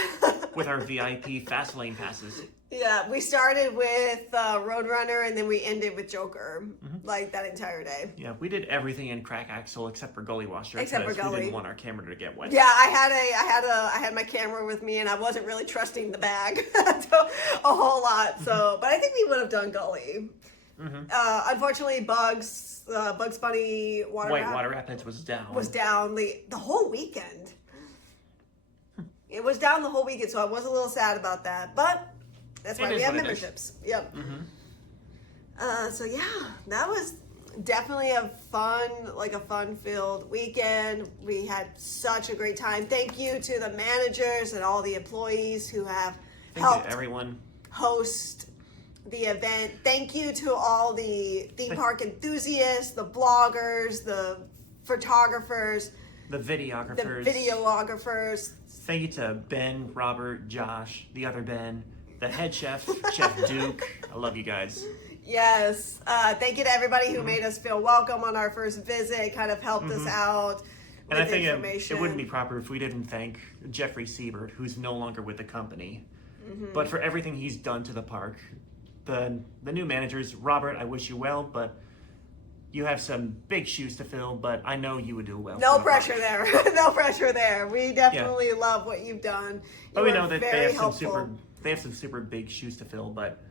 with our VIP fast lane passes. Yeah, we started with Roadrunner and then we ended with Joker, like that entire day. Yeah, we did everything in Crack Axle except for Gully Washer. Except for because Gully. We didn't want our camera to get wet. Yeah, I had my camera with me and I wasn't really trusting the bag a whole lot. So, but I think we would have done Gully. Unfortunately, Bugs Bunny White Water Rapids was down. The whole weekend. It was down the whole weekend, so I was a little sad about that. But that's why we have memberships. Yep. So yeah, that was definitely a fun-filled weekend. We had such a great time. Thank you to the managers and all the employees who have helped everyone host the event. Thank you to all the theme park enthusiasts, the bloggers, the photographers, the videographers. Thank you to Ben, Robert, Josh, the other Ben, the head chef, Chef Duke. I love you guys. Yes. Thank you to everybody who made us feel welcome on our first visit, kind of helped us out with And I think information. it wouldn't be proper if we didn't thank Jeffrey Siebert, who's no longer with the company, but for everything he's done to the park. The new managers, Robert, I wish you well, but you have some big shoes to fill, but I know you would do well. No pressure there. No pressure there. We definitely love what you've done. But we know that they have some super big shoes to fill, but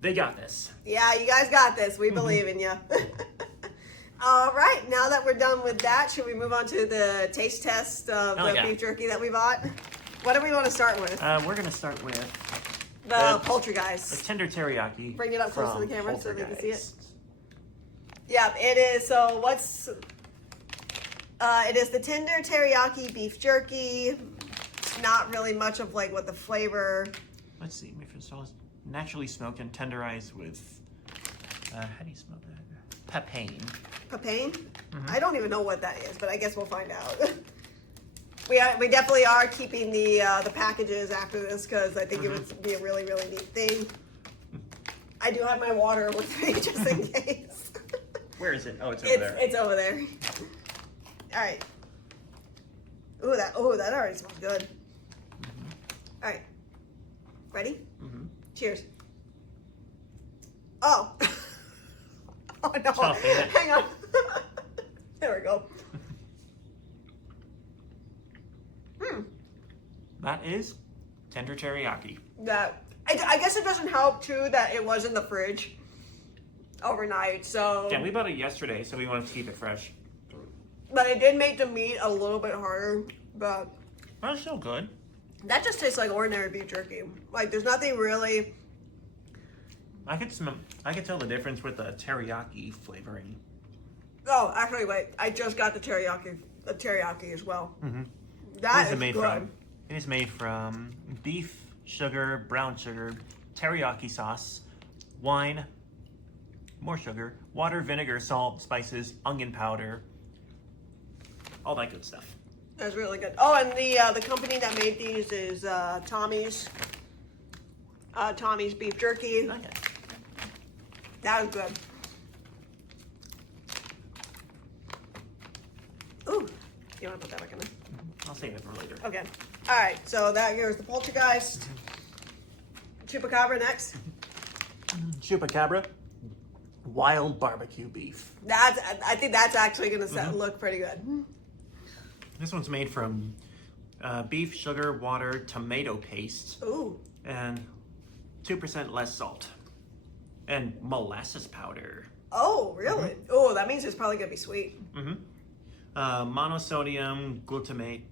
they got this. Yeah, you guys got this. We believe in you. All right, now that we're done with that, should we move on to the taste test of the beef jerky that we bought? What do we want to start with? We're going to start with the Poultrygeist. The tender teriyaki. Bring it up close to the camera so they can see it. Yeah, it is. So what's... it is the tender teriyaki beef jerky. It's not really much of like what the flavor... Let's see. It's naturally smoked and tenderized with... how do you smoke that? Papain. Papain? I don't even know what that is, but I guess we'll find out. We definitely are keeping the packages after this because I think it would be a really, really neat thing. I do have my water with me just in case. Where is it? Oh, it's over there. It's over there. All right. Ooh, that already smells good. All right. Ready? Cheers. Oh. Oh no. Hang on. There we go. That is tender teriyaki. I guess it doesn't help too that it was in the fridge overnight. So yeah, we bought it yesterday, so we wanted to keep it fresh. But it did make the meat a little bit harder. But it's still good. That just tastes like ordinary beef jerky. Like there's nothing really. I could tell the difference with the teriyaki flavoring. Oh, actually, wait! I just got the teriyaki as well. That is good. It is made from beef, sugar, brown sugar, teriyaki sauce, wine, more sugar, water, vinegar, salt, spices, onion powder, all that good stuff. That's really good. Oh, and the company that made these is Tommy's. Tommy's beef jerky. Okay. That was good. Ooh, you want to put that back in there? I'll save it for later. Okay. All right. So that here's the Poultrygeist. Chupacabra next. Chupacabra, wild barbecue beef. I think that's actually gonna look pretty good. This one's made from beef, sugar, water, tomato paste, and 2% less salt, and molasses powder. Oh, really? Oh, that means it's probably gonna be sweet. Monosodium glutamate,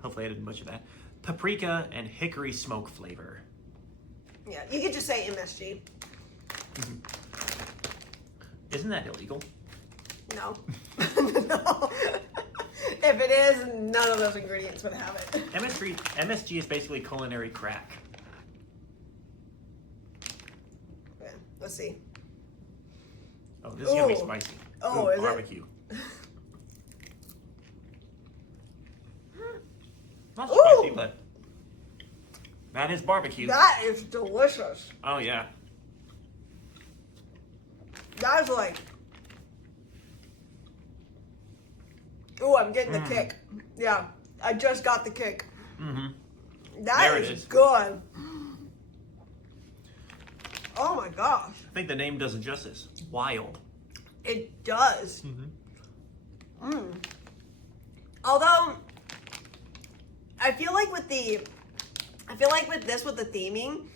hopefully I didn't butcher that, paprika, and hickory smoke flavor. Yeah, you could just say MSG. Isn't that illegal? No. No. If it is, none of those ingredients would have it. MSG is basically culinary crack. Yeah, let's see. Oh, this is gonna be spicy. Oh, is barbecue. Not spicy, but that is barbecue. That is delicious. Oh yeah. That is like Oh, I'm getting the kick. Yeah, I just got the kick. That There it is is. good. Oh my gosh. I think the name does it justice. Wild. It does. Although, I feel like with the theming,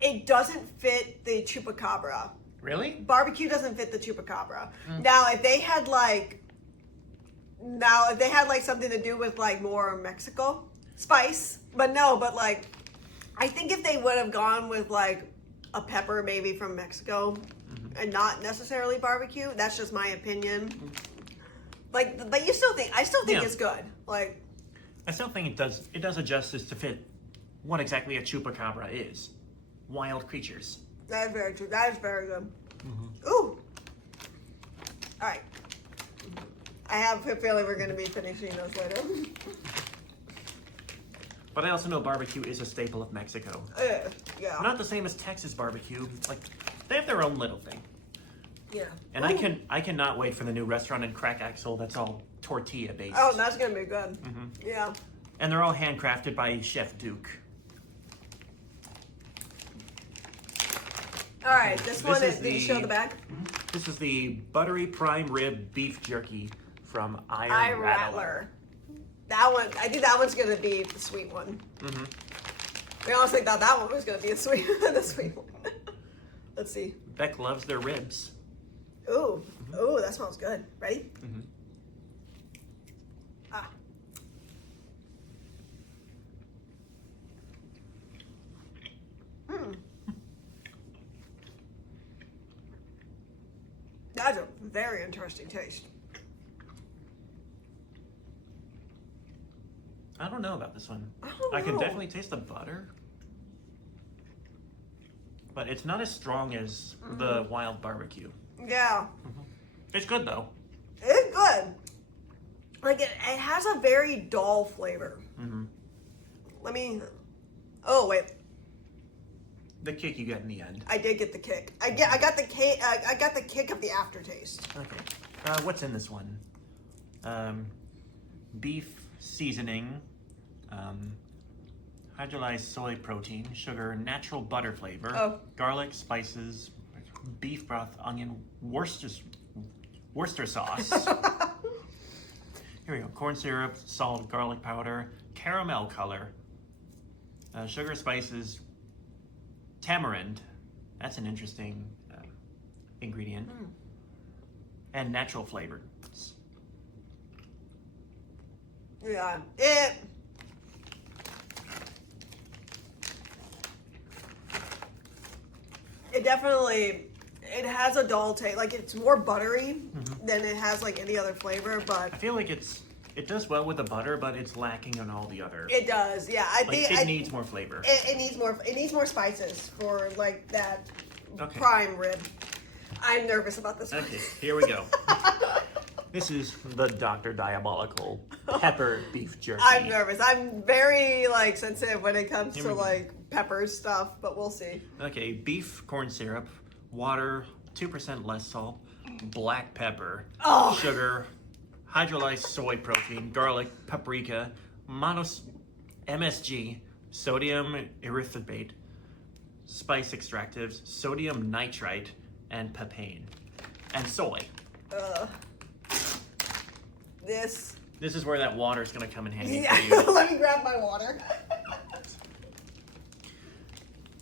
it doesn't fit the chupacabra. Really? Barbecue doesn't fit the chupacabra. Now, if they had like something to do with like more Mexico spice, but like, I think if they would have gone with like a pepper maybe from Mexico and not necessarily barbecue, that's just my opinion. Like, but I still think Yeah. it's good. Like, I still think it does a justice to fit what exactly a chupacabra is. Wild creatures. that is very true. That is very good. Ooh. All right. I have a feeling we're going to be finishing those later. But I also know barbecue is a staple of Mexico. Yeah. Not the same as Texas barbecue. Like, they have their own little thing. Yeah. And I cannot wait for the new restaurant in Crack Axle that's all tortilla based. Oh, that's going to be good. Yeah. And they're all handcrafted by Chef Duke. All right. This one is is. Did you show the bag? This is the buttery prime rib beef jerky from Iron Eye Rattler. Rattler. That one. I think that one's going to be the sweet one. We honestly thought that one was going to be the sweet one. Let's see. Beck loves their ribs. Ooh. Ooh, that smells good. Ready? Ah. That's a very interesting taste. I don't know about this one. I can know. definitely taste the butter. But it's not as strong as the wild barbecue. Yeah. It's good though. It's good. Like, it has a very dull flavor. Let me... Oh, wait. The kick you get in the end. I did get the kick. I got the kick. I got the kick of the aftertaste. Okay. What's in this one? Beef seasoning, hydrolyzed soy protein, sugar, natural butter flavor, garlic, spices, beef broth, onion, Worcester sauce. Here we go. Corn syrup, salt, garlic powder, caramel color, sugar, spices, tamarind. That's an interesting ingredient. And natural flavors. Yeah. It definitely, it has a dull taste. Like, it's more buttery than it has like any other flavor, but I feel like it does well with the butter, but it's lacking on all the other. it does. Yeah, I think it needs more flavor. it needs more. It needs more spices for like that Okay. prime rib. I'm nervous about this one. Okay, here we go. This is the Dr. Diabolical pepper beef jerky. I'm nervous. I'm very like sensitive when it comes Here to we go. like peppers stuff, but we'll see. Okay, beef, corn syrup, water, 2% less salt, black pepper, sugar, hydrolyzed soy protein, garlic, paprika, MSG, sodium erythritate, spice extractives, sodium nitrite, and papain, and soy. This. This is where that water is going to come in handy Yeah. for you. Let me grab my water.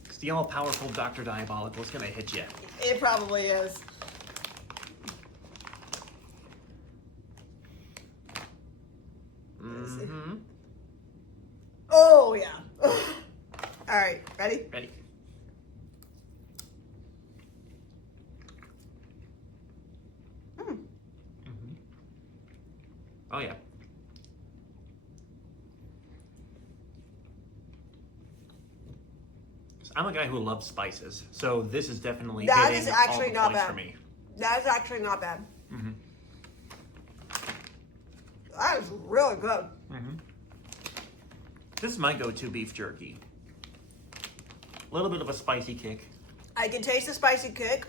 It's the all-powerful Dr. Diabolical. It's going to hit you. It probably is. Oh yeah. All right, ready? Ready? Oh yeah. I'm a guy who loves spices, so this is definitely That hitting is actually all the not points bad. for me. That is actually not bad. That is really good. This is my go-to beef jerky. A little bit of a spicy kick. I can taste the spicy kick,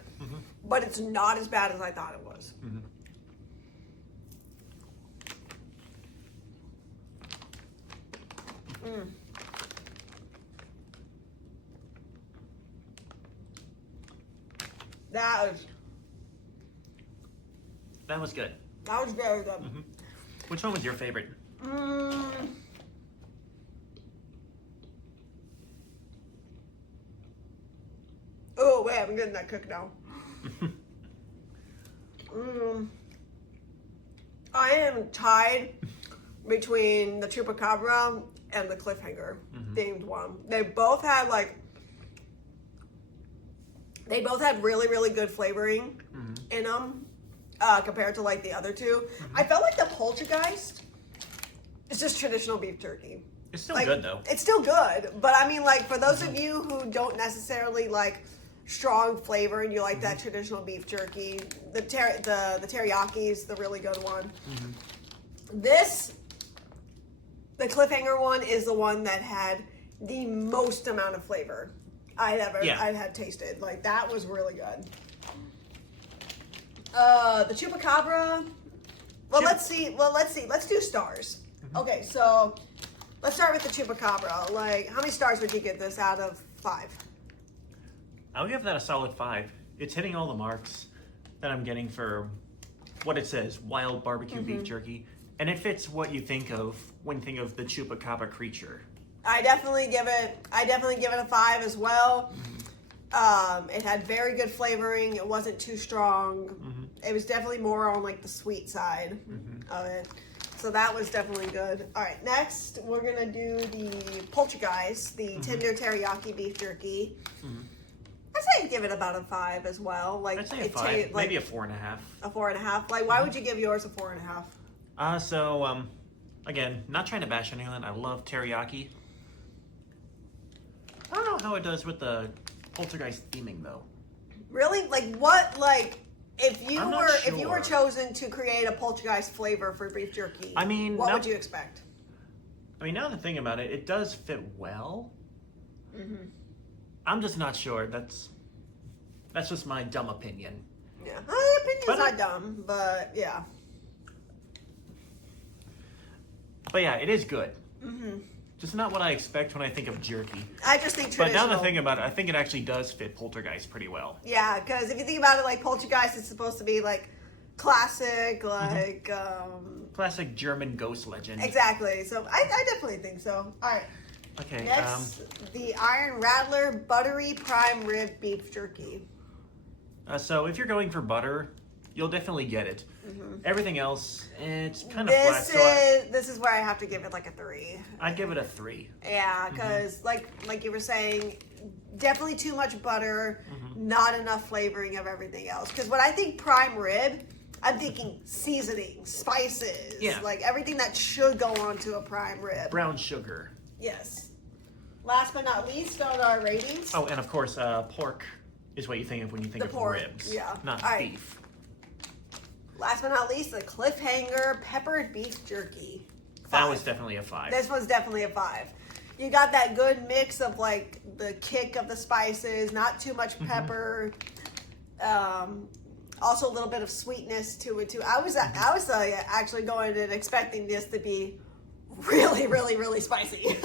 but it's not as bad as I thought it was. That That was good. was very good. Which one was your favorite? Oh wait, I'm getting that cooked now. I am tied between the chupacabra and the cliffhanger themed one. They both had really, really good flavoring in them compared to like the other two. I felt like the poltergeist is just traditional beef jerky. It's still Like, good though. It's still good, but I mean, like for those of you who don't necessarily like strong flavor and you like that traditional beef jerky, the teriyaki is the really good one. The cliffhanger one is the one that had the most amount of flavor I've had tasted. Like that was really good. The chupacabra. Let's see. Let's do stars. Okay, so let's start with the chupacabra. Like, how many stars would you give this out of 5? I'll give that a solid 5. It's hitting all the marks that I'm getting for what it says, wild barbecue beef jerky. And it fits what you think of when you think of the chupacabra creature. I definitely give it a 5 as well. It had very good flavoring. It wasn't too strong. It was definitely more on like the sweet side of it. So that was definitely good. All right, next we're gonna do the poltergeist, the tender teriyaki beef jerky. I'd say I'd give it about a 5 as well. Like, I'd say a 5, maybe a 4.5. A 4.5. Like, why would you give yours a 4.5? So again, not trying to bash anyone. I love teriyaki. I don't know how it does with the poltergeist theming though. Really? Like what? Like if you I'm not were if you were sure. chosen to create a poltergeist flavor for beef jerky, I mean, what would you expect? I mean, now that I think about it, it does fit well. I'm just not sure. That's just my dumb opinion. Yeah, my opinion's But not dumb, but yeah. But yeah, it is good. Just not what I expect when I think of jerky. I just think But traditional. now that I think about it, I think it actually does fit poltergeist pretty well. Yeah, because if you think about it, like poltergeist is supposed to be like classic, like Classic German ghost legend. exactly. So I definitely think so. All right. Okay. Next, the Iron Rattler Buttery Prime Rib Beef Jerky. So if you're going for butter, you'll definitely get it. Everything else, it's kind of flat. This is where I have to give it like a 3. I'd give it a 3. Yeah, because like you were saying, definitely too much butter, not enough flavoring of everything else. Because when I think prime rib, I'm thinking seasoning, spices, like everything that should go onto a prime rib. Brown sugar. Yes. Last but not least on our ratings. Oh, and of course, pork is what you think of when you think of pork, ribs. yeah. Not All right. beef. Last but not least, the Cliffhanger Peppered Beef Jerky. 5. That was definitely a 5. This one's definitely a 5. You got that good mix of like the kick of the spices, not too much pepper. Also a little bit of sweetness to it too. I was actually going and expecting this to be really, really, really spicy.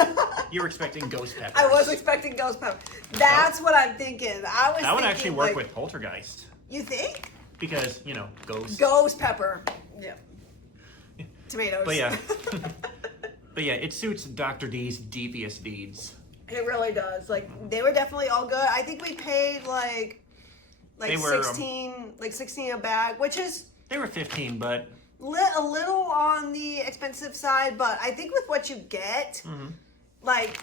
You were expecting ghost peppers. I was expecting ghost pepper. That's what I'm thinking. That would actually work with poltergeist. You think? Because, ghost. Ghost pepper. Yeah. Tomatoes. But yeah. But yeah, it suits Dr. D's devious deeds. It really does. Like they were definitely all good. I think we paid like They were, 16 a bag, which is They were 15, but a little on the expensive side, but I think with what you get, like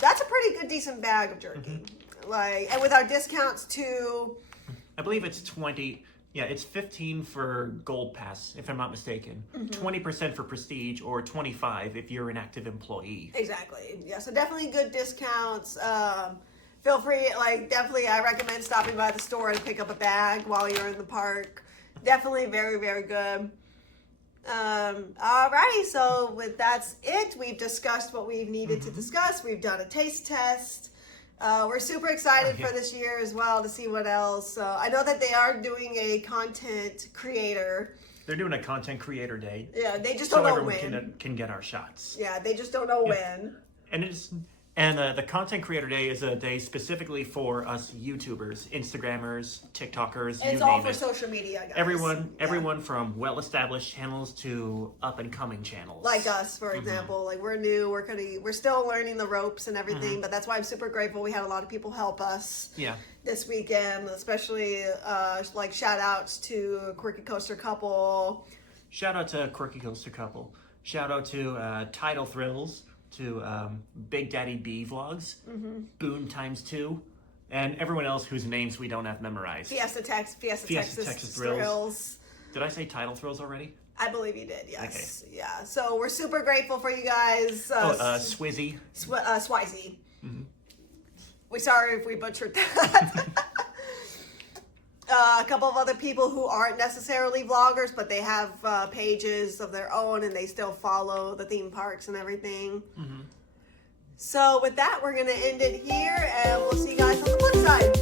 that's a pretty good decent bag of jerky. Like, and with our discounts too, I believe it's 20. Yeah, it's 15 for Gold Pass, if I'm not mistaken. 20% for Prestige, or 25 if you're an active employee. exactly. Yeah, so definitely good discounts. Feel free, definitely I recommend stopping by the store and pick up a bag while you're in the park. Definitely very, very good. Alrighty, so that's it. We've discussed what we've needed to discuss. We've done a taste test. We're super excited for this year as well to see what else. I know that they are doing a content creator. They're doing a content creator day. Yeah, they just don't know everyone when. can get our shots. Yeah, they just don't know when. And the Content Creator Day is a day specifically for us YouTubers, Instagrammers, TikTokers, It's you all name for it. social media, guys. Everyone from well-established channels to up-and-coming channels. Like us, for example. Like, we're new, we're still learning the ropes and everything, but that's why I'm super grateful we had a lot of people help us this weekend, especially like shout outs to Quirky Coaster Couple. Shout out to Quirky Coaster Couple. Shout out to Tidal Thrills, to Big Daddy B Vlogs, Boom Times 2, and everyone else whose names we don't have memorized. Fiesta Texas Thrills. Did I say Tidal Thrills already? I believe you did, yes. Okay. Yeah, so we're super grateful for you guys. Swizzy. Swizy. We're sorry if we butchered that. A couple of other people who aren't necessarily vloggers, but they have pages of their own and they still follow the theme parks and everything. So with that, we're going to end it here and we'll see you guys on the flip side.